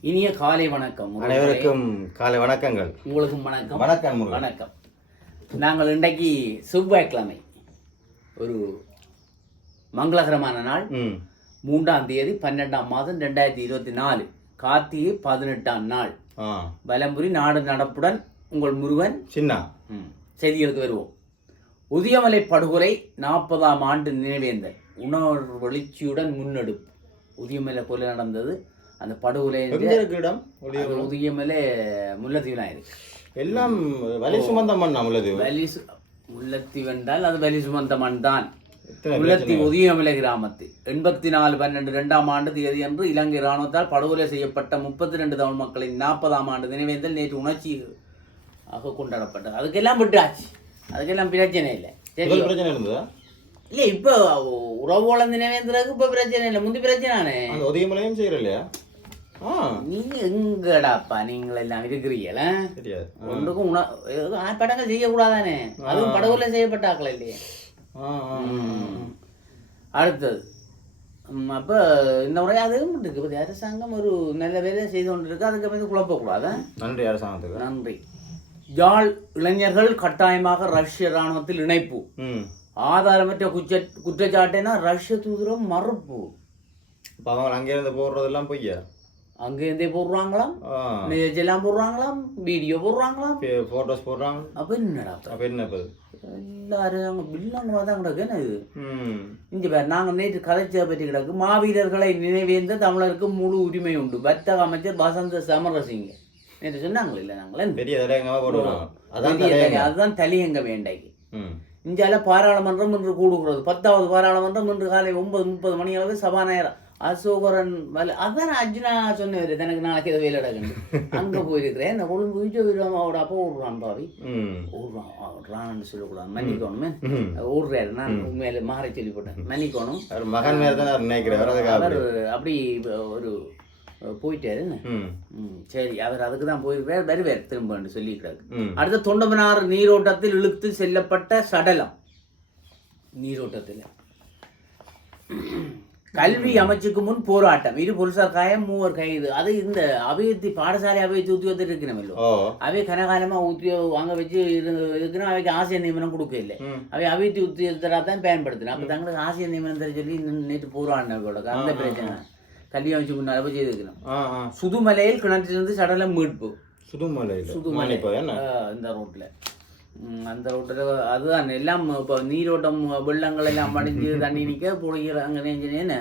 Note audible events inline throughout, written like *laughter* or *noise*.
இனிய காலை வணக்கம். அனைவருக்கும் காலை வணக்கங்கள். உங்களுக்கும் வணக்கம். வணக்கம். வணக்கம். நாங்கள் இன்றைக்கு செவ்வாய்க்கிழமை ஒரு மங்களகரமான நாள். மூன்றாம் தேதி பன்னெண்டாம் மாதம் ரெண்டாயிரத்தி இருபத்தி நாலு. கார்த்திகை பதினெட்டாம் நாள். வலம்புரி நாடு நடப்புடன் உங்கள் முருகன். சின்ன. செய்திகளுக்கு வருவோம். உதியமலை படுகொலை நாற்பதாம் ஆண்டு நினைவேந்தல். உணர்வு வெளிச்சியுடன் முன்னெடுப்பு. உதியமலை கொலை நடந்தது. அந்த படுகொலை இடம் உதியமலை முல்லைத்தீவுலாம் இருக்கு எல்லாம் வலி சுமந்தம் பண்ண உள்ளது வலி முல்லைத்தீவு என்றால் அது வலி சுமந்த மண் தான் முல்லைத்தீவு உதியமலை கிராமத்து எண்பத்தி நாலு பன்னெண்டு ரெண்டாம் ஆண்டு தேதி அன்று இலங்கை இராணுவத்தால் படுகொலை செய்யப்பட்ட முப்பத்தி ரெண்டு தமிழ் மக்களின் நாற்பதாம் ஆண்டு நினைவேந்தல் நேற்று உணர்ச்சி ஆக கொண்டாடப்பட்டது. அதுக்கெல்லாம் விட்டாச்சு. அதுக்கெல்லாம் பிரச்சனை இல்லை. பிரச்சனை இருந்ததா? இல்ல இப்ப உறவோல நினைவேந்தலுக்கு இப்ப பிரச்சனை இல்லை. முந்தி பிரச்சனை உதயமலையும் செய்யற இல்லையா நீங்க எங்கடாப்பா நீங்கள் எல்லாம் இருக்கிறீங்கள ஒன்றுக்கும் உண ஆர்ப்பாட்டங்கள் செய்யக்கூடாதானே? அதுவும் படகுல செய்யப்பட்ட ஆக்கள் இல்லையே. அடுத்தது. அப்ப இந்த முறை அதுவும் இருக்கு. இப்ப அரசாங்கம் ஒரு நல்ல வேலையை செய்து கொண்டு இருக்கு அதுக்கு வந்து குழப்பக்கூடாது? நன்றி அரசாங்கத்துக்கு. நன்றி. யாழ் இளைஞர்கள் கட்டாயமாக ரஷ்ய இராணுவத்தில் இணைப்பு. ஆதாரமற்ற குற்ற குற்றச்சாட்டுனா ரஷ்ய தூதரம் மறுப்பு. இப்போ அவங்க அங்கேருந்து போடுறதெல்லாம் பொய்யா? அங்கேருந்தே போடுறாங்களாம்? நிகழ்ச்சி எல்லாம் போடுறாங்களாம்? வீடியோ போடுறாங்களாம்? ஃபோட்டோஸ் போடுறாங்க. அப்ப என்னடா? அப்போ என்ன எல்லாரும் அங்க வில்லங்க தான் கிடக்கு. என்ன இது இங்க பேர் நாங்க நேற்று கதைச்சதை பற்றி கிடக்கு. மாவீரர்களை நினைவேந்த தமிழருக்கு முழு உரிமை உண்டு. வர்த்தக அமைச்சர் வசந்த சமரசிங்க. நேற்று சொன்னாங்களே இல்லை நாங்களே? பெரிய அதுதான் தலையங்க வேண்டைக்கு. ம். இந்தியாவில் பாராளுமன்றம் இன்று கூடுகிறது. பத்தாவது பாராளுமன்றம் இன்று காலை ஒன்பது முப்பது மணி அளவு சபாநாயகர் அசோகரன் வல அதான் அர்ஜுனா சொன்னவர் எனக்கு நாளைக்கு இதை வேலை எடுக்கணும் அங்கே போயிருக்கிறேன் இந்த கொழும்பு விஜய் அவரோட அப்போ ஓடுறான் பாவி ஓடுறான் ஓடுறான்னு சொல்லக்கூடாது மன்னிக்கணுமே. ஓடுறாரு நான் உண்மையில மாறி சொல்லி போட்டேன் மன்னிக்கணும் அவர் மகன் மேல தான் நினைக்கிறேன் அப்படி ஒரு போயிட்டாரு சரி அவர் அதுக்கு தான் போயிருக்கார் வருவார் திரும்ப சொல்லிக்கிறாரு அடுத்த தொண்டமனார் நீரோட்டத்தில் இழுத்து செல்லப்பட்ட சடலம் நீரோட்டத்தில் கல்வி அமைச்சுக்கு முன் போராட்டம். இரு புருஷர் காயம் மூவர் கைது. அது இந்த அபிவிருத்தி பாடசாலை அபிவிருத்தி உத்தியோகத்தில் இருக்கணுமல்லோ ஓ. அவை கனகாலமா உத்தியோகம் வாங்க வச்சு இருக்குன்னா அவைக்கு ஆசிய நியமனம் கொடுக்க இல்லை. அவை அபிவிருத்தி உத்தியோகத்தராக தான் பயன்படுத்தின அப்போ தங்களுக்கு ஆசிய நியமனம் தர சொல்லி நேற்று போராடினோட அந்த பிரச்சனை. கல்வி அமைச்சு முன்னால போய் செய்திருக்கணும். சுதுமலையில் கிணற்றிலிருந்து சடலம் மீட்பு. சுதுமலை. ஆ, இந்த ரோட்ல அந்த ரோட்டில் அதுதான். எல்லாம் இப்போ நீரோட்டம் வெள்ளங்கள் எல்லாம் மடிஞ்சு தண்ணி நிற்க புழைக்கிற அங்கே என்ன?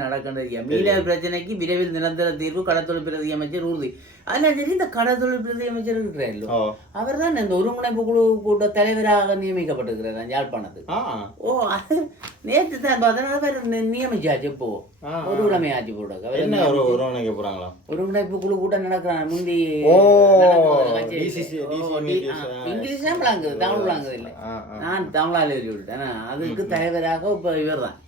நடக்கின்றது மீனவ பிரச்சனைக்கு விரைவில் நிரந்தர தீர்வு கடத்தொழில் பிரதி அமைச்சர் உறுதி. அதெல்லாம் சரி இந்த கடத்தொழில் பிரதி அமைச்சர் இருக்கிறாரோ அவர் தான் இந்த ஒருங்கிணைப்பு குழு கூட்ட தலைவராக நியமிக்கப்பட்டிருக்கிறார் யாழ்ப்பாணத்துக்கு ஓ அது நேற்று தான் அவர் நி- நியமிச்சாச்சு இப்போ. ஒரு கிழமை ஆச்சு போட என்ன ஒரு ஒரு நினைக்க போறாங்களா? ஒருங்கிணைப்பு குழு கூட்டம் நடக்கிறான் முந்தி இங்கிலீஷ் தான் விளாங்குது தமிழ் நான் தமிழால் எழுதி விட்டேன் அதுக்கு தலைவராக இப்போ இவர் தான்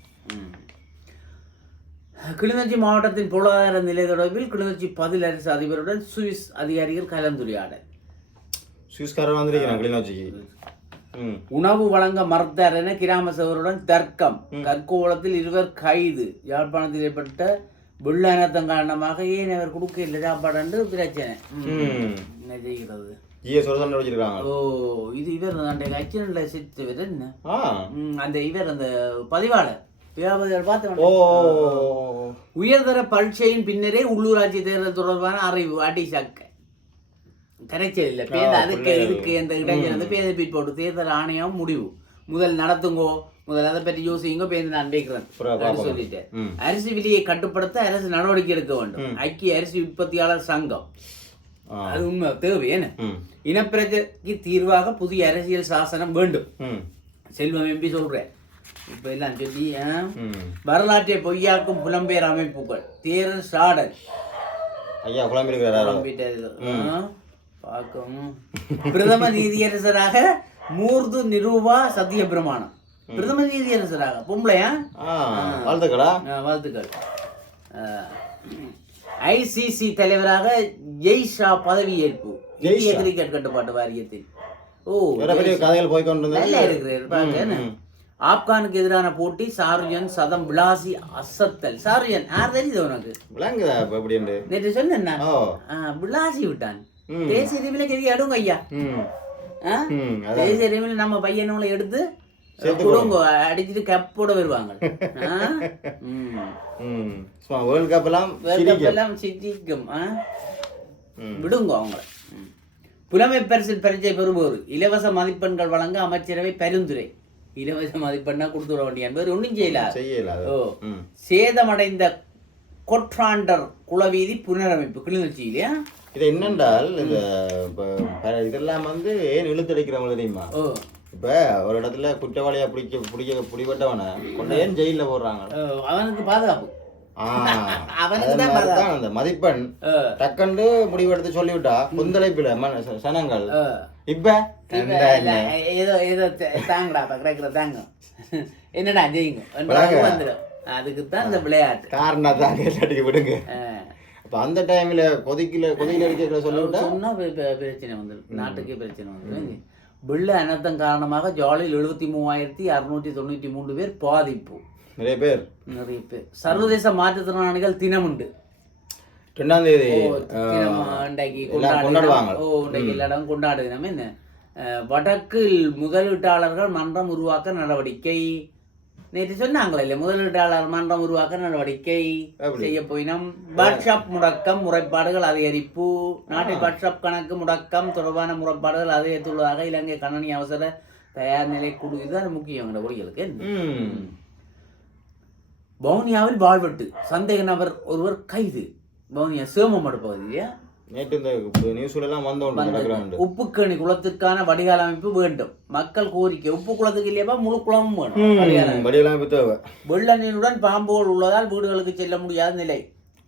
கிளிநொச்சி மாவட்டத்தின் பொருளாதார நிலை தொடர்பில் கிளிநொச்சி பதில் அரசு அதிபருடன் சுவிஸ் அதிகாரிகள் கலந்துரையாடல் சுவிஸ்காரர் வந்திருக்கிறான் கிளிநொச்சிக்கு உணவு வழங்க மறுத்தார் என கிராம சபருடன் தர்க்கம் கற்கோளத்தில் இருவர் கைது யாழ்ப்பாணத்தில் ஏற்பட்ட வெள்ள இனத்தம் காரணமாக ஏன் அவர் கொடுக்க இல்லை சாப்பாடு பிரச்சனை ஜிஎஸ் சண்டை வச்சிருக்காங்க ஓ இது இவர் அந்த என்ன? இவர் அந்த பதிவாளர். பார்த்து ஓ உயர்தர பரீட்சையின் பின்னரே உள்ளூராட்சி தேர்தல் தொடர்பான அறிவு அடி சக்க கரைச்சல் இல்லை அதுக்கு இதுக்கு அந்த இடைஞ்சல்? வந்து பீட் போட்டு தேர்தல் ஆணையம் முடிவு. முதல் நடத்துங்கோ முதல் அதை பற்றி யோசிங்க பேருந்து நான் அப்படின்னு சொல்லிட்டேன். அரிசி விலையை கட்டுப்படுத்த அரசு நடவடிக்கை எடுக்க வேண்டும். ஐக்கிய அரிசி உற்பத்தியாளர் சங்கம். அது உண்மை தேவை. என்ன இனப்பிரச்சனைக்கு தீர்வாக புதிய அரசியல் சாசனம் வேண்டும். செல்வம் எம்பி சொல்றேன். இப்ப எல்லாம் சொல்லி வரலாற்றை பொய்யாக்கும் புலம்பெயர் அமைப்புகள். தேரர் சாடல் ஐயா? பார்க்கவும். பிரதம நீதியரசராக மூர்து நிரூபா சத்திய பிரமாணம் பிரதம நீதியரசராக பொம்பளையா? ஆ, வாழ்த்துக்கள்? ஐசிசி தலைவராக ஜெய்ஷா பதவியேற்பு. இந்திய கிரிக்கெட் கட்டுப்பாட்டு வாரியத்தில் ஓ கதைகள் போய் கொண்டு? ஆப்கானுக்கு எதிரான போட்டி சாருஜன் சதம் விளாசி அசத்தல். சாருஜன் யார் தெரியுது உனக்கு? நேற்று சொன்னேன் விளாசி விட்டான். தேசிய ரீதியில கெதி அடுங்க ஐயா. தேசிய ரீதியில நம்ம பையனவங்களை எடுத்து அடிச்சிட்டு கப்போட வருவாங்க. வேர்ல்ட் கப் எல்லாம் சிரிக்கும். விடுங்க அவங்கள. புலமை பரிசில் பரீட்சை பெறுவோர் இலவச மதிப்பெண்கள் வழங்க அமைச்சரவை பரிந்துரை. இலவச மதிப்பெண்ணா கொடுத்து விட வேண்டிய என்பது ஒன்றும் செய்யல. செய்யல அது. ஓ. சேதமடைந்த கொற்றாண்டர் குளவீதி புனரமைப்பு கிளிநொச்சி இல்லையா இது என்னென்றால் இந்த இதெல்லாம் வந்து ஏன் இழுத்தடிக்கிறவங்க தெரியுமா? ஓ. இப்ப ஒரு இடத்துல குற்றவாளியா பிடிக்க பிடிக்க பிடிபட்டவனை கொண்டு ஏன் ஜெயில போடுறாங்க அவனுக்கு பாதுகாப்பு. அந்த மதிப்பெண் டக்குன்னு முடிவெடுத்து சொல்லிவிட்டா கொந்தளிப்புல சனங்கள். இப்ப ஏதோ ஏதோ தாங்கடா கிடைக்கிற தாங்க. என்னடா ஜெயிங்க? அதுக்கு தான் இந்த விளையாட்டு. காரணம் தாங்க இல்லாட்டிக்கு விடுங்க. அப்ப அந்த டைம்ல கொதிக்கல கொதிக்கல அடிக்கிற சொல்லிவிட்டா? சொன்னா பெ- பெ- பிரச்சனை வந்துடும் நாட்டுக்கே பிரச்சனை வந்துடும் வெள்ள அனர்த்தம் காரணமாக ஜாலியில் எழுபத்தி மூவாயிரத்தி அறுநூற்றி தொண்ணூற்றி மூன்று பேர் பாதிப்பு. நிறைய பேர். நிறைய பேர். சர்வதேச மாற்றுத்திறனாளிகள் தினம் உண்டு ரெண்டாம் தேதி கொண்டாடுவாங்க. ஓ இன்றைக்கு என்ன? வடக்கில் முதலீட்டாளர்கள் மன்றம் உருவாக்க நடவடிக்கை. நேற்று சொன்னாங்களே இல்லையா முதலீட்டாளர் மன்றம் உருவாக்க நடவடிக்கை? செய்ய போயினோம். வாட்ஸ்அப் முடக்கம் முறைப்பாடுகள் அதிகரிப்பு. நாட்டில் வாட்ஸ்அப் கணக்கு முடக்கம் தொடர்பான முறைப்பாடுகள் அதிகரித்துள்ளதாக இலங்கை கணனி அவசர தயார் நிலை குழு இதுதான் முக்கியம் எங்களோட ஒளிகளுக்கு ம். வவுனியாவில் வாழ்வெட்டு. சந்தேக நபர் ஒருவர் கைது. வவுனியா சேமமடு பகுதியிலே நேற்று இந்த நியூஸ்ல எல்லாம் வந்தோம் நடக்கிறாங்க உப்புக்கணி குளத்திற்கான வடிகால் அமைப்பு வேண்டும். மக்கள் கோரிக்கை உப்பு குளத்துக்கு இல்லையாப்பா முழு குளமும் வேணும். வடிகால் அமைப்பு. தேவை. வெள்ள நீருடன் பாம்புகள் உள்ளதால் வீடுகளுக்கு செல்ல முடியாத நிலை.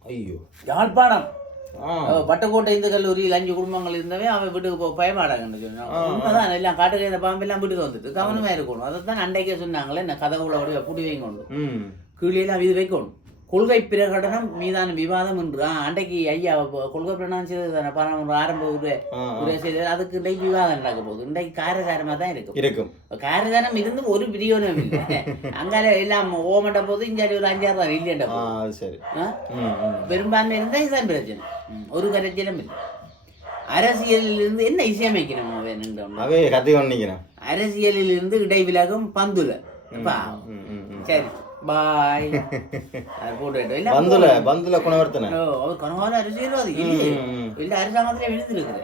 ஐயோ. யாழ்ப்பாணம். வட்டக்கோட்டை இந்து கல்லூரியில் அஞ்சு குடும்பங்கள் இருந்தவே அவன் வீட்டுக்கு போக பயமாடாங்கன்னு உண்மைதான் எல்லாம் காட்டுக்கு இந்த பாம்பெல்லாம் வீட்டுக்கு வந்துட்டு கவனமா இருக்கணும். அதை தான் அன்றைக்கே சொன்னாங்களே இந்த கதவுல வடிவ புடி வைக்கணும் ம் கீழேலாம் இது வைக்கணும். கொள்கை பிரகடனம் மீதான விவாதம் என்று அன்றைக்கு ஐயா கொள்கை பிரகடனம் செய்தது தானே பாராளுமன்ற ஆரம்ப ஆ. உரை செய்தது அதுக்கு இன்றைக்கு விவாதம் நடக்க போகுது. இன்றைக்கு காரசாரமாக தான் இருக்கும். இருக்கும். காரசாரம் இருந்தும் ஒரு பிரியோனும் இல்லை. அங்கால எல்லாம் ஓமண்ட போது இங்கே ஒரு அஞ்சாறு தான் அது சரி. பெரும்பான்மை இருந்தால் இதுதான் பிரச்சனை. ஒரு கரைச்சலும் இல்லை. அரசியலில் இருந்து என்ன இசையமைக்கணும் அவன் அரசியலில் இருந்து இடைவிலகும் பந்துல சரி. பந்துல பந்துல குணவர்த்தனை ஓ, அவர் கனவான அரசியல்வாதி இல்லை ம். இல்ல அரசாங்கத்துல விழுந்திருக்கிற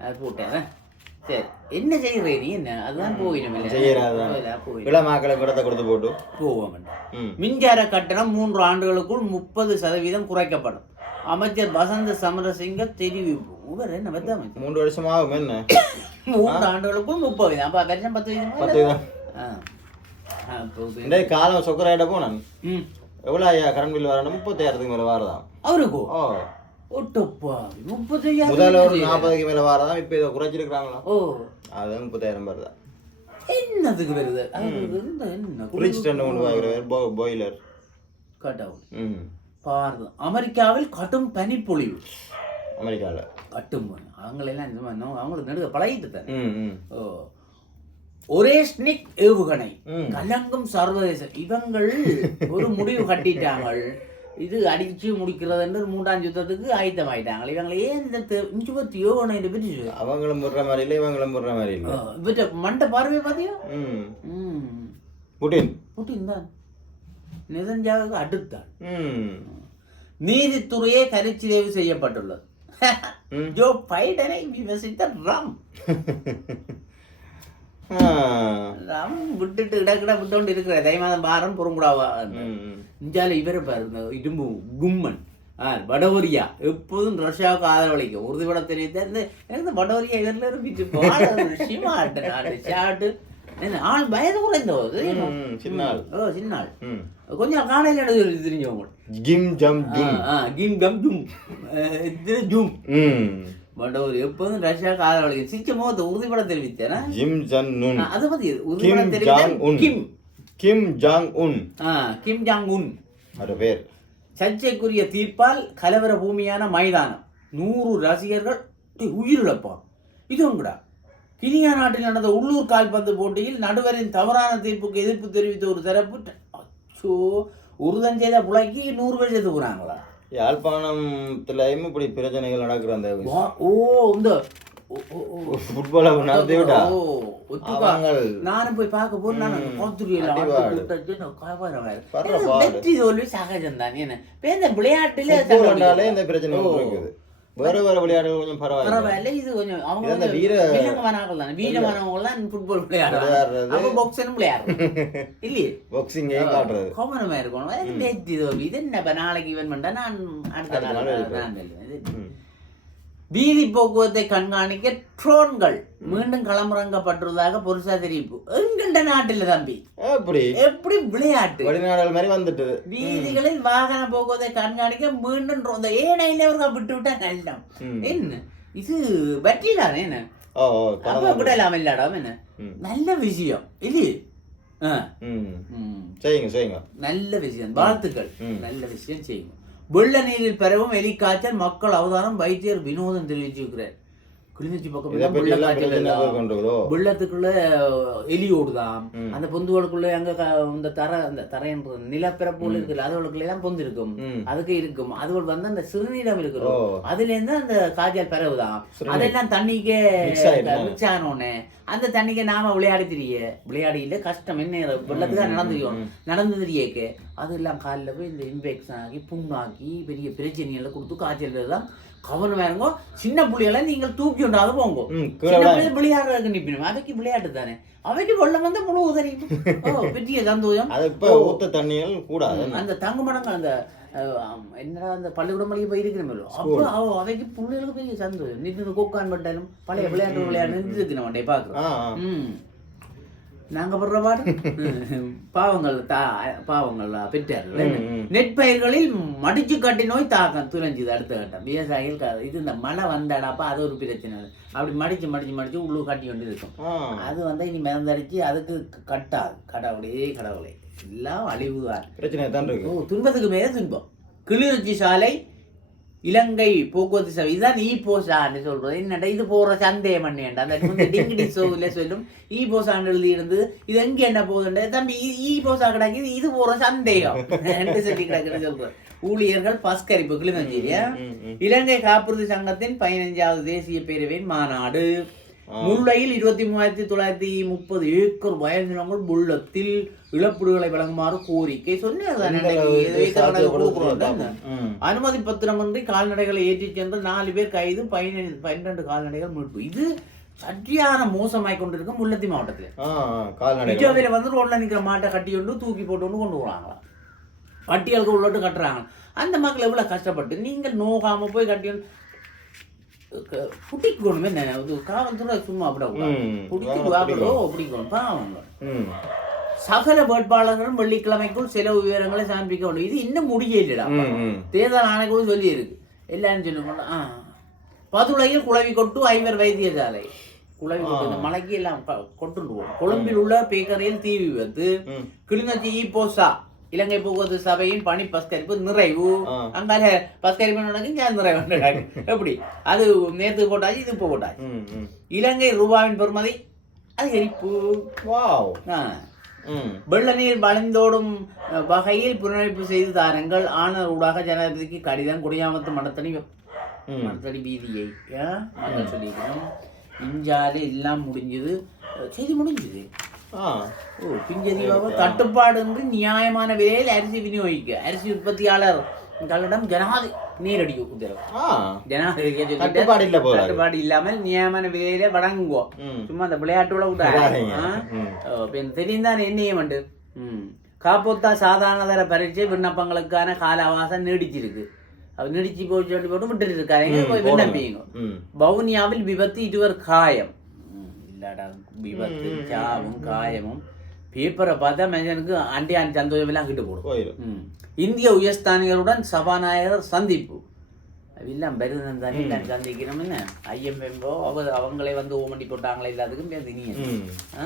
அது போட்டேன். சரி என்ன செய்யறே நீ என்ன அதுதான் போயிடும் போயிடும் விளமாக்களை கூடத்தை போட்டு போவோம் மின்சார கட்டணம் மூன்று ஆண்டுகளுக்குள் முப்பது சதவீதம் குறைக்கப்படும் அமைச்சர் வசந்த சமரசிங்க தெரிவிப்பு இவர் என்ன பத்த மூன்று வருஷம் ஆகும் என்ன மூன்று ஆண்டுகளுக்குள் முப்பது அப்ப வருஷம் பத்து வீதமா பத்து இந்த காலம் சொக்கராயிட்ட போனான். எவ்வளோ ஐயா கரண்ட் பில் வரணும் முப்பத்தாயிரத்துக்கு மேலே வாரதான் அவருக்கோ ஓ ஒட்டப்பா முப்பத்தையாயிரம் முதல்ல ஒரு நாற்பதுக்கு மேலே வாரதான் இப்போ இதை குறைச்சிருக்கிறாங்களா ஓ அது முப்பத்தாயிரம் பேர் தான் என்னதுக்கு வருது என்ன ரெண்டு மூணு வாங்குறவர் போ பாய்லர் கட்டவும் ம் பாருங்க அமெரிக்காவில் கடும் பனிப்பொழிவு அமெரிக்காவில் கட்டும். அவங்களெல்லாம் இந்த மாதிரி அவங்களுக்கு நடுக பழகிட்டு தானே ஓ. ஒரே ஸ்னிக் ஏவுகணை. கலங்கும் சர்வதேச. இவங்கள் *laughs* ஒரு முடிவு கட்டிட்டாங்க இது அடிச்சு முடிக்கிறது என்று மூன்றாம் யுத்தத்துக்கு ஆயத்தம் ஆயிட்டாங்க இவங்களை ஏன் இந்த தெ- இஞ்சி பத்தி ஏவுகணை பற்றி. அவங்களும் முடுற மாதிரி இல்லை இவங்களும் முடுற மாதிரி இல்லை. இவற்றை மண்டை பார்வை பார்த்தியா? புட்டின். புட்டின் தான். நெதன்ஜாவுக்கு அடுத்தான். நீதித்துறையே கருச்சிதைவு செய்யப்பட்டுள்ளது. ஜோ பைடனை *laughs* விமர்சித்த. ராம் *laughs* விட்டுட்டு இடக்கிட விட்டோண்டு இருக்கிற தை மாதம் பாரம் பொறுங்குடாவா. இந்தியாவில் இவரை பாருங்க இரும்பு கும்மன். ஆ வடகொரியா. எப்போதும் ரஷ்யாவுக்கு ஆதரவளிக்கும் உறுதிபட தெரிவித்த இந்த இந்த வடகொரியா இவரில் நாடு ஷாட்டு என்ன ஆள் வயது குறைந்தவது ம், சின்ன ஆள். ஓ சின்ன ஆள் ம். கொஞ்சம் காலையில் எடுத்து தெரிஞ்சவங்க கிம் ஜம் ஜும். கிம் கம் ஜும் இது ஜும். ம் வடகொரி எப்போதும் ரஷ்யாவுக்கு ஆதரவளிக்கும் சிச்ச முகத்தை உறுதிபட தெரிவித்தேனா ஜிம் ஜன் நுன் அதை பத்தி உறுதிபட கிம் தெரிவித்த ஜாங் உன் கிம். Kim Jong Un Kim Jong Un அவர் பேர் சர்ச்சைக்குரிய தீர்ப்பால் கலவர பூமியான மைதானம். நூறு ரசிகர்கள் டேய், உயிரிழப்பா இது உங்கடா. கினியா நாட்டில் நடந்த உள்ளூர் கால்பந்து போட்டியில் நடுவரின் தவறான தீர்ப்புக்கு எதிர்ப்பு தெரிவித்த ஒரு தரப்பு அச்சோ உருதம் செய்த புலைக்கு நூறு பேர் சேர்த்து போறாங்களா? யாழ்ப்பாணத்துலயும் இப்படி பிரச்சனைகள் நடக்கிற அந்த ஓ இந்த. ஃபுட்பாலை நடத்தி விட்டா நானும் போய் பார்க்க போது நான் பாடு. வெற்றி தோல்வி சகஜம் தான் என்ன இந்த விளையாட்டுல இந்த பிரச்சனை. இருக்குது. வேற வேற விளையாட்டுகள் கொஞ்சம் பரவாயில்ல. பரவாயில்ல இது கொஞ்சம் அவங்க இது அந்த வீர- வீரமானவர்கள் தானே. வீரமானவங்க தான் ஃபுட்பால் விளையாடுறாங்க. அப்ப பாக்ஸரும் விளையாடுறாங்க *laughs* இல்லையே? பாக்ஸிங்கையும் காட்டுறது. காமனமா இருக்கணும். தோல்வி இது என்ன நாளைக்கு இவன் பண்ணா நான் அடுத்த நாள். நான். இது. வீதி போக்குவரத்தை கண்காணிக்க ட்ரோன்கள் மீண்டும் களமிறங்கப்பட்டுள்ளதாக பொருசா தெரிவிப்பு. எங்கண்ட நாட்டில் தம்பி? அப்படி. எப்படி விளையாட்டு? வெளிநாடுகள் மாதிரி வந்துட்டு வீதிகளில் வாகன போக்குவரத்தை கண்காணிக்க மீண்டும் இந்த ஏனையில அவருக்கு விட்டு விட்டா நல்லம். என்ன? இது வெற்றி தானே என்ன அப்ப பரவாயில்ல. விடலாம் இல்லாடாம என்ன. நல்ல விஷயம். ம். செய்யுங்க செய்யுங்க. நல்ல விஷயம். வாழ்த்துக்கள். நல்ல விஷயம் செய்யும் வெள்ள நீரில் பெறவும் எலிக்காய்ச்சல் மக்கள் அவதானம் வைத்தியர் வினோதம் தெரிவிச்சிருக்கிறார் கிளிநொச்சி பக்கம் எல்லாம் வெள்ள எல்லாம் காய்ச்சல் எல்லாம். வெள்ளத்துக்குள்ள எலி ஓடுதாம் ம். அந்த பொந்துகளுக்குள்ள அங்க க- இந்த தர அந்த தரைன்ற நிலப்பிறப்புகள் இருக்குல்ல அதுகளுக்குள்ள எல்லாம் பொந்து இருக்கும். அதுக்கு இருக்கும் அதுகள் வந்து அந்த சிறுநீரம். இருக்கிறோம் அதுல இருந்து அந்த காய்ச்சல் பரவுதான். அதெல்லாம் தண்ணிக்கு. மிக்ஸ் ஆனோடனே அந்த தண்ணிக்கு நாம விளையாடி தெரிய விளையாடி இல்ல கஷ்டம் என்ன வெள்ளத்துக்காக நடந்துக்கணும். நடந்து தெரியக்கு அதெல்லாம் காலில் போய் இந்த இன்ஃபெக்ஷன் ஆகி புண்ணாக்கி பெரிய பிரச்சனைகளை கொடுத்து காய்ச்சல் தான் கவனமா இருங்கோ சின்ன புள்ளியெல்லாம் நீங்கள் தூக்கி உண்டாக போங்க விளையாடுறதுக்கு நிப்பிடும் அவைக்கு விளையாட்டு தானே. அவைக்கு வெள்ளம் வந்து முழு உதறி பெரிய சந்தோஷம். ஊத்த தண்ணிகள் கூடாது. அந்த தங்க மடங்கு அந்த என்னடா அந்த பள்ளிக்கூடம் மளிகை போய் இருக்கிற அப்போ அவ அவைக்கு பிள்ளைகளுக்கு பெரிய சந்தோஷம் நின்று கோக்கான் பட்டாலும் பழைய விளையாட்டு விளையாடு இருக்கு நம்ம நாங்க படுற பாடு பாவங்கள் தா பாவங்கள் பெற்றார்கள். நெற்பயிர்களில் மடிச்சு கட்டி நோய் தாக்கம் துளைஞ்சுது அடுத்த கட்டம். விவசாயிகள் இது இந்த மழை வந்தாடாப்பா அது ஒரு பிரச்சனை. அப்படி மடிச்சு மடிச்சு மடிச்சு உள்ளூர் கட்டி கொண்டு இருக்கும். அது வந்து இனி மறந்தடிச்சு அதுக்கு கட்டாது. கடவுளே கடவுளே. எல்லாம் அழிவுதான். பிரச்சனை தான் ஓ இருக்கு துன்பத்துக்கு மேலே துன்பம். கிளிநொச்சி சாலை இலங்கை போக்குவரத்து சபை இதுதான் ஈ போசான்னு சொல்றது. என்னடா இது போற சந்தேகம் பண்ணேன்டா அந்த டிங்கிடி *laughs* சோவில் சொல்லும் ஈ போசான்னு எழுதி இருந்து இது எங்க என்ன போகுதுன்ற தம்பி ஈ போசா கிடக்குது இது போற சந்தேகம். *laughs* சொல்லி கிடக்குன்னு சொல்றேன் ஊழியர்கள் பஸ்கரிப்பு ம். இலங்கை காப்புறுதி சங்கத்தின் பதினைஞ்சாவது தேசிய பேரவையின் மாநாடு. முல்லையில் இருபத்தி மூவாயிரத்தி தொள்ளாயிரத்தி முப்பது ஏக்கர் வயல் நிலங்கள் முள்ளத்தில் இழப்பீடுகளை வழங்குமாறு கோரிக்கை. ம். அனுமதி பத்திரமின்றி கால்நடைகளை ஏற்றிச் சென்ற நாலு பேர் கைது பதினைந்து பன்னிரண்டு கால்நடைகள் மீட்பு. இது சரியான மோசமாய் கொண்டிருக்கும் முல்லத்தி மாவட்டத்தில். விஜோவில வந்து ரோட்ல நிக்கிற மாட்டை கட்டி கொண்டு தூக்கி போட்டு கொண்டு கொண்டு போறாங்களாம். பட்டியலுக்கு உள்ளோட்டு கட்டுறாங்க அந்த மக்கள் எவ்வளவு கஷ்டப்பட்டு நீங்கள் நோகாம போய் கட்டி வந்து க- பிடிக்கணும் என்ன இது காவல்துறை சும்மா அப்படி ஆமா, வாக்கலோ பிடிக்கணும் பாவங்க. சகல வேட்பாளர்களும் வெள்ளிக்கிழமைக்குள் செலவு விவரங்களை சமர்ப்பிக்க வேண்டும். இது இன்னும் முடியலடா. தேர்தல் ஆணைக்குழு சொல்லி இருக்கு எல்லாரும் சொல்லுங்க. ஆ. பதுளையில் குளவி கொட்டு ஐவர் வைத்தியசாலை. குளவி கொட்டு இந்த மலைக்கு எல்லாம் க- கொட்டுண்டு போகும். கொழும்பில் உள்ள பேக்கரையில் தீ விபத்து. கிளிநொச்சி ஈ போசா. இலங்கை போக்குவரத்து சபையின் பணி பஸ்கரிப்பு நிறைவு. அங்கால பஸ்கரிப்பு இங்க நிறைவு. எப்படி அது நேத்து போட்டாச்சு இது இப்போ போட்டாச்சு. இலங்கை ரூபாவின் பெறுமதி அதிகரிப்பு வாவ். வெள்ள நீர் வளைந்தோடும் வகையில் புனரமைப்பு செய்து தாருங்கள் ஆனர் ஊடாக ஜனாதிபதிக்கு கடிதம் குடியாமத்து மடத்தடி ம். மடத்தடி வீதியை ஏன்? மக்கள் சொல்லியிருக்கணும் இஞ்சாறு எல்லாம் முடிஞ்சது செய்தி முடிஞ்சது பிஞ்சதிவாக தட்டுப்பாடின்றி நியாயமான விலையில் அரிசி விநியோகிக்க அரிசி உற்பத்தியாளர்களிடம் ஜனாதி நேரடி உத்தரவு சொல்லிட்டு தட்டுப்பாடு இல்ல தட்டுப்பாடு இல்லாமல் நியாயமான விலையில வழங்குவோம். சும்மா அந்த விளையாட்டோட விட்டாங்க. தெரியும் தான் என்னையும் ம் காப்போத்தா சாதாரணதர பரீட்சை விண்ணப்பங்களுக்கான கால அவகாசம் நீடிச்சிருக்கு அது நீடிச்சு போய் சொல்லி போட்டு விட்டுட்டு இருக்காங்க போய். விண்ணப்பிங்க. வவுனியாவில் விபத்து இருவர் காயம் இல்லடா விபத்து சாவும் காயமும் பேப்பரை பார்த்தா மனுஷனுக்கு அண்டி அண்டி சந்தோஷம் எல்லாம் கிட்டு போடும். இந்திய உயர்ஸ்தானிகளுடன் சபாநாயகர் சந்திப்பு எல்லாம் பெருதன் தானே எல்லாம் சந்திக்கிறோம் என்ன ஐஎம்எம்போ அவ அவங்களே வந்து ஓமண்டி போட்டாங்களே எல்லாத்துக்கும். ஆ?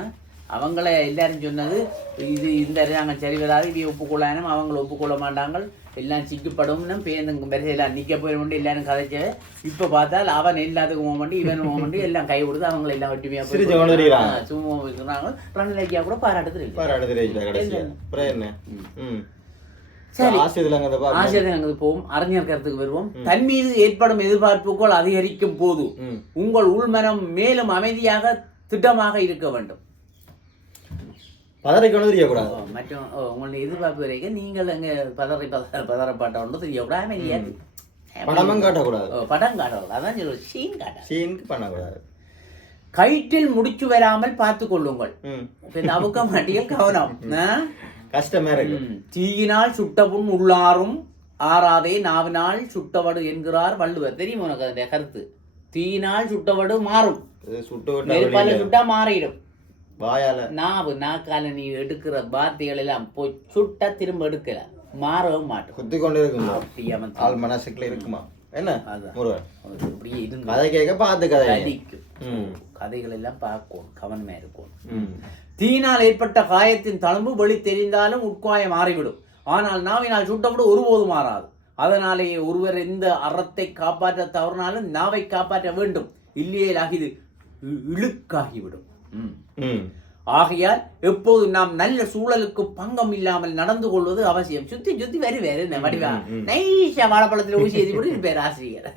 அவங்கள எல்லாரும் சொன்னது இது இந்த நாங்கள் சரி வராது இவ ஒப்புக்கொள்ளானும் அவங்கள ஒப்புக்கொள்ள மாட்டாங்க எல்லாம் சிக்கப்படும் பேருந்து வரிசையில் நிற்க போயிடும் எல்லாரும் கதைச்ச இப்போ பார்த்தால் அவன் எல்லாத்துக்கும் போக மாட்டி இவன் போக மாட்டி எல்லாம் கை கொடுத்து அவங்க எல்லாம் கொண்டு இருக்கிறாங்க. சும்மா இருக்கிறாங்க ரணிலைக்கியா கூட பாராட்டு தெரியும் பாராட்டு தெரிவிக்கல கடைசியா அப்புறம் என்ன ம் சரி. ஆசிரியர் அங்கே பார்க்க ஆசிரியர் அங்கு போவோம் அறிஞர் கருத்துக்கு வருவோம் தன் மீது ஏற்படும் எதிர்பார்ப்புகள் அதிகரிக்கும் போது உங்கள் உள்மனம் மேலும் அமைதியாக திட்டமாக இருக்க வேண்டும் பதறை கொண்டு தெரியக்கூடாது. மற்றும் உங்களுடைய எதிர்பார்ப்பு வரைக்கும் நீங்கள் அங்கே பதறி பதற பதறப்பாட்ட ஒன்று தெரியக்கூடாது இருக்கு. பணமும் காட்டக்கூடாது. படம் காட்டக்கூடாது. அதான் சொல்லுவோம் சீன் காட்ட சீனுக்கு பண்ணக்கூடாது. கயிற்றில் முடிச்சு வராமல் பார்த்து கொள்ளுங்கள். அவுக்க மாட்டியல் கவனம்? கஷ்டமா இருக்கு. தீயினால் சுட்டபுண் உள்ளாரும் ஆறாதே நாவினால் சுட்டவடு என்கிறார் வள்ளுவர். தெரியும் உனக்கு? அதனுடைய கருத்து. தீயினால் சுட்டவடு மாறும். சுட்டா மாறிடும். வாயால. நாவு நாக்கால நீ எடுக்கிற வார்த்தைகள் எல்லாம் போய் சுட்டா திரும்ப எடுக்கல. மாறவும் மாட்டோம் குத்தி கொண்டு இருக்குமா? அப்படி அவன் ஆள் மனசுக்குள்ள இருக்குமா? என்ன. முருகன். இப்படியே இருந்து கதை கேட்க பார்த்து கதை அடிக்கும் கதைகள் எல்லாம் பார்க்கணும். கவனமா இருக்கும் ம். தீயினால் ஏற்பட்ட காயத்தின் தழும்பு வெளி தெரிந்தாலும் உட்காயம் மாறிவிடும். ஆனால் நாவினால் சுட்டப்படும் ஒருபோதும் மாறாது. அதனாலேயே ஒருவர் எந்த அறத்தை காப்பாற்ற தவறினாலும் நாவை காப்பாற்ற வேண்டும். இல்லையே இ- இழுக்காகிவிடும். ம். ஆகையால் எப்போதும் நாம் நல்ல சூழலுக்கு பங்கம் இல்லாமல் நடந்து கொள்வது அவசியம். சுத்தி சுத்தி வரி வேறு என்ன வடிவா. நைஷா வாழைப்பழத்தில் ஊசி கூட பேர் ஆசிரியர்.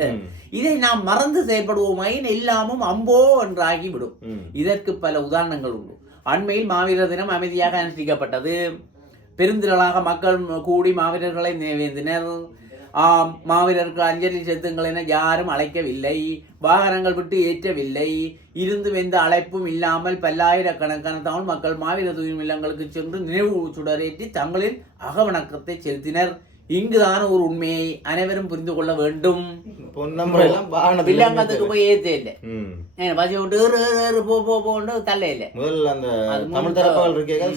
இதை நாம் மறந்து செயல்படுவோமாயின் எல்லாமும் அம்போ என்றாகிவிடும். ம். இதற்கு பல உதாரணங்கள் உண்டு. அண்மையில் மாவீரர் தினம் அமைதியாக அனுஷ்டிக்கப்பட்டது. பெருந்திரளாக மக்கள் கூடி மாவீரர்களை நினைவேந்தினர் மாவீரருக்கு அஞ்சலி செலுத்துங்கள் என யாரும் அழைக்கவில்லை. வாகனங்கள் விட்டு ஏற்றவில்லை. இருந்தும் எந்த அழைப்பும் இல்லாமல் பல்லாயிரக்கணக்கான தமிழ் மக்கள் மாவீரர் தூயும் இல்லங்களுக்கு சென்று நினைவு சுடரேற்றி தங்களின் அகவணக்கத்தை செலுத்தினர். இங்குதான் ஒரு உண்மையை அனைவரும் புரிந்து கொள்ள வேண்டும். வில்லங்கத்துக்கு போய் ஏற்றே இல்லை. பசி விட்டு போ போ போன்னு தள்ள இல்லை. முதல்ல அந்த தமிழ்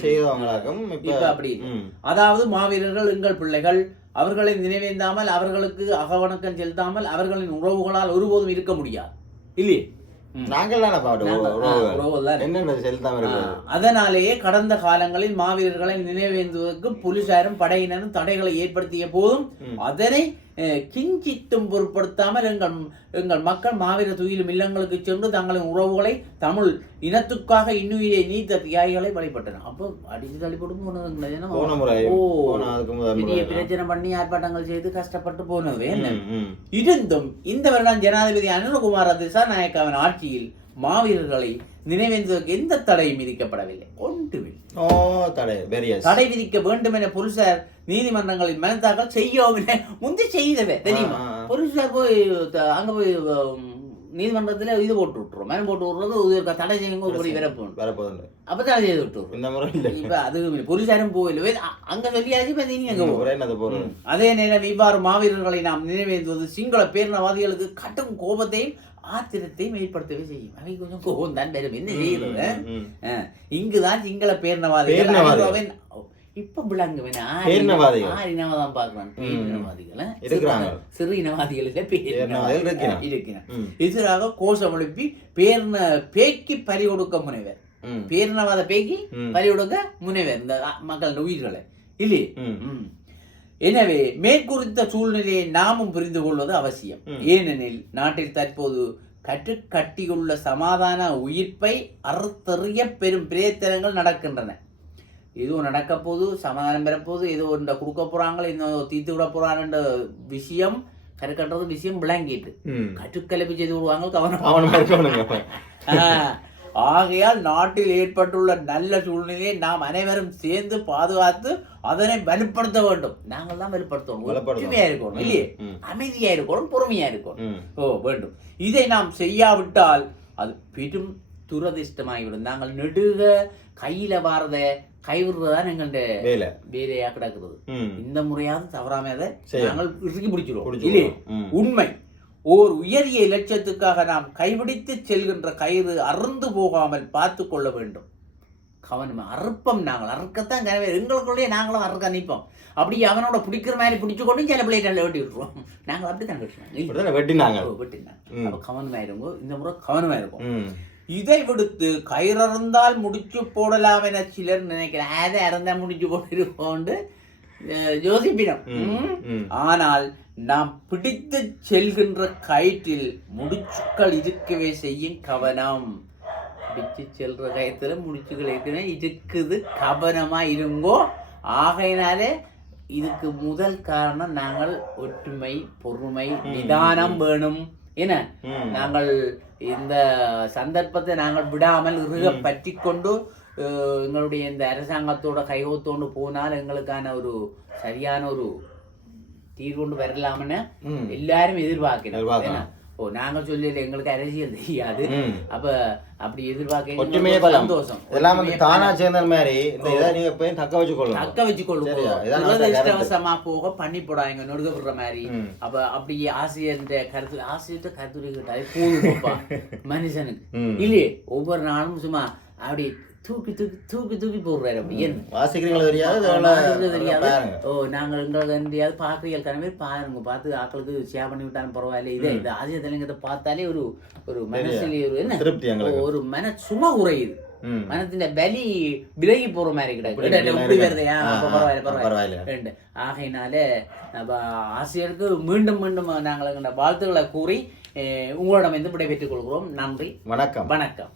செய்தவங்களாக்கும் இப்ப அப்படி அதாவது மாவீரர்கள் எங்கள் பிள்ளைகள். அவர்களை நினைவேந்தாமல் அவர்களுக்கு அகவணக்கம் செலுத்தாமல் அவர்களின் உறவுகளால் ஒருபோதும் இருக்க முடியாது. இல்லையே? அதனாலேயே கடந்த காலங்களில் மாவீரர்களை நினைவேந்துவதற்கு போலீசாரும் படையினரும் தடைகளை ஏற்படுத்திய போதும். அதனை கிஞ்சித்தும் பொருட்படுத்தாமல் எங்கள் எங்கள் மக்கள் மாவீர துயிலும் இல்லங்களுக்கு சென்று தங்களின் உறவுகளை தமிழ் இனத்துக்காக இன்னுயிரை நீத்த தியாகிகளை வழிபட்டனர் அப்போ அடிச்சு போனதுங்களா அதுக்கு முதல் பெரிய பிரச்சனை பண்ணி ஆர்ப்பாட்டங்கள் செய்து கஷ்டப்பட்டு போனது. இருந்தும் இந்த வருடம் ஜனாதிபதி அனுரகுமார திசாநாயக்காவின் ஆட்சியில் மாவீரர்களை நினைவேந்துவதற்கு எந்த தடையும் விதிக்கப்படவில்லை. ஒன்றுமில்லை. தடை விதிக்க வேண்டும் என புருஷர் நீதிமன்றங்களில் மனு தாக்கல் செய்யவில்லை முந்தி செய்தவே தெரியுமா. புருஷர் போய் அங்க போய் நீதிமன்றத்துல இது போட்டு விட்டுரும். மனு போட்டு விடுறது இது தடை செய்யுங்க ஒரு படி வரப்போம் வரப்போகுது. அப்ப தடை செய்து விட்டுரும். இந்த முறை இல்ல. இப்ப அது புருஷரும் போயில அங்க சொல்லியாச்சு இப்ப நீங்க அங்க போ ஒரே என்னது போறது? அதே நேரம் இவ்வாறு மாவீரர்களை நாம் நினைவேந்துவது சிங்கள பேரினவாதிகளுக்கு கடும் கோபத்தையும் ஆத்திரத்தையும் ஏற்படுத்தவே செய்யும். அவை கொஞ்சம் கோபம் தான் பெரும் என்ன செய்யறது இங்குதான் சிங்கள. ஐரோப்பியன்- இப்ப விளங்குவேன். இனவாதான் பாக்குறான். இருக்கிறாங்க. சிறு இனவாதிகள். இருக்கிறான் எதிராக கோஷம் எழுப்பி பேரின பேக்கி பறி கொடுக்க முனைவர். பேரினவாத பேக்கி. பறி கொடுக்க முனைவர். இந்த மக்கள் உயிர்களை. இல்லையே. எனவே மேற்குறித்த சூழ்நிலையை நாமும் புரிந்து கொள்வது அவசியம். ஏனெனில் நாட்டில் தற்போது கற்று கட்டியுள்ள சமாதான உயிர்ப்பை அறுத்தறிய பெரும் பிரயத்தனங்கள் நடக்கின்றன ஏதோ நடக்க போது சமாதானம் பெறப்போது ஏதோ ஒன்றை கொடுக்க போறாங்க இன்னும் தீர்த்து விட போறாங்கன்ற விஷயம் கருக்கட்டுறது விஷயம் விளங்கிட்டு ம். கற்றுக்கலப்பி செய்து விடுவாங்க கவனம் ஆஹ். ஆகையால் நாட்டில் ஏற்பட்டுள்ள நல்ல சூழ்நிலையை நாம் அனைவரும் சேர்ந்து பாதுகாத்து அதனை வலுப்படுத்த வேண்டும் நாங்கள் தான் வலுப்படுத்தணும் வலுப்படுத்தணும். ஒற்றுமையா இருக்கணும் இல்லையே அமைதியா இருக்கணும் பொறுமையா இருக்கணும். ஓ வேண்டும் இதை நாம் செய்யாவிட்டால் அது பெரும் துரதிர்ஷ்டமாகிவிடும் நாங்கள் நெடுக கையில வாரத கைவிடுறதுதான் எங்களுடைய வேலை வேலையா கிடக்குறது ம். இந்த முறையாவது தவறாம அதை. நாங்கள் இறுக்கி பிடிச்சிருவோம். இல்லையே. உண்மை ஓர் உயரிய இலட்சியத்துக்காக நாம் கைபிடித்து செல்கின்ற கயிறு அறுந்து போகாமல் பார்த்து கொள்ள வேண்டும். கவனம் அறுப்பம் நாங்கள். அறுக்கத்தான் கனவே. எங்களுக்குள்ளேயே நாங்களும் அறுக்க நிற்போம். அப்படி அவனோட பிடிக்கிற மாதிரி பிடிச்சு கொண்டு சில பிள்ளைகளை வெட்டி விட்டுருவோம். நாங்கள் வெட்டுவோம். இப்படிதானே வெட்டினாங்க. வெட்டினாங்க. அப்போ கவனமாக இருங்கோ. இந்த முறை கவனமாக இருக்கும். இதை விடுத்து கயிறந்தால் முடிச்சு போடலாம் என சிலர் நினைக்கிறேன் அதை அறந்தா முடிச்சு போட்டிருப்போண்டு அஹ், யோசிப்பினம். ஆனால் நாம் பிடித்து செல்கின்ற கயிற்றில் முடிச்சுக்கள் இருக்கவே செய்யும் கவனம். பிடிச்சு செல்ற கயத்துல முடிச்சுகள் இருக்கவே இருக்குது கவனமா இருங்கோ. ஆகையினாலே இதுக்கு முதல் காரணம் நாங்கள் ஒற்றுமை பொறுமை நிதானம் வேணும். என்ன. நாங்கள் இந்த சந்தர்ப்பத்தை நாங்கள் விடாமல் இறுக பற்றி கொண்டு எங்களுடைய இந்த அரசாங்கத்தோட கைகோத்தோண்டு போனால் எங்களுக்கான ஒரு சரியான ஒரு தீர்வு கொண்டு வரலாம்னு. எல்லாரும் எதிர்பார்க்கிறோம்? ஓ நாங்க சொல்லல எங்களுக்கு அரசியல் தெரியாது. அப்ப அப்படி எதிர்பார்க்க ஒற்றுமையே பலம் சந்தோஷம் இதெல்லாம் வந்து தானா. சேர்ந்த மாதிரி இந்த இதை நீங்க போய் தக்க வச்சு கொள்ளணும் தக்க வச்சு துரதிருஷ்டவசமா போக பண்ணி போடாங்க நொடுக விடுற மாதிரி. அப்ப அப்படி ஆசிரியர் கருத்து ஆசிரியர்கிட்ட கருத்துரை கேட்டாலே போதும்ப்பா மனுஷனுக்கு. இல்லையே ஒவ்வொரு நாளும் சும்மா அப்படி தூக்கி தூக்கி தூக்கி தூக்கி போடுறாரு என்ன? வாசிக்கிறீங்களா தெரியாது ஓ நாங்கள் எங்களுக்கு தெரியாது பார்க்குறீங்க கனவே பாருங்க. பார்த்து ஆக்களுக்கு ஷேர் பண்ணி விட்டாலும் பரவாயில்ல. இதே இந்த ஆசிய தலைங்கிறத பார்த்தாலே ஒரு ஒரு மனசுல ஒரு என்ன? ஒரு மன சும குறையுது. மனத்தின் பலி விலகி போற மாதிரி கிடையாது ஆகையினால ஆசிரியருக்கு மீண்டும் மீண்டும் நாங்கள் வாழ்த்துக்களை கூறி அஹ், உங்களிடம் வந்து விடைபெற்றுக் கொள்கிறோம். நன்றி. வணக்கம். வணக்கம்.